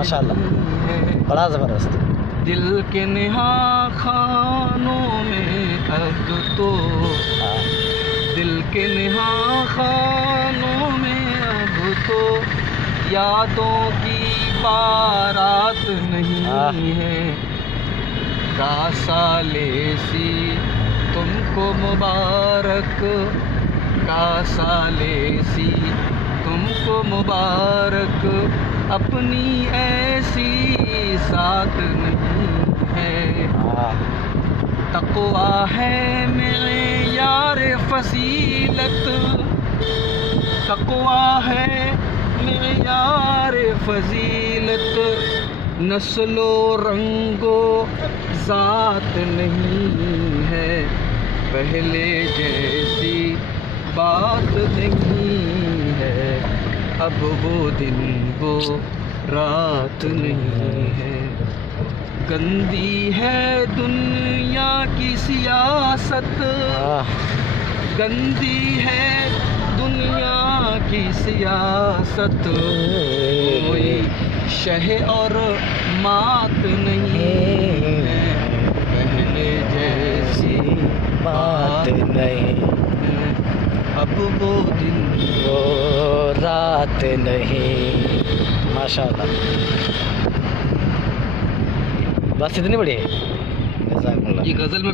माशाल्लाह, बड़ा ज़बरदस्त। दिल के नेहा खानों में अब तो, दिल के नेहा खानों में अब तो यादों की बारात नहीं है। कासाले सी तुमको मुबारक, कासाले सी तुमको मुबारक, अपनी ऐसी साथ नहीं है। तक़वा है मेरे यार फसीलत, तक़वा है मेरे यार फजीलत, नस्लो रंगो ज़ात नहीं है। पहले जैसी बात नहीं है, अब वो दिन वो रात नहीं है। गंदी है दुनिया की सियासत, गंदी है दुनिया की सियासत, कोई शह और मात नहीं है। पहले जैसी बात नहीं, अब वो दिन वो रात नहीं। माशाल्लाह, बस इतनी बड़ी है। ये गज़ल में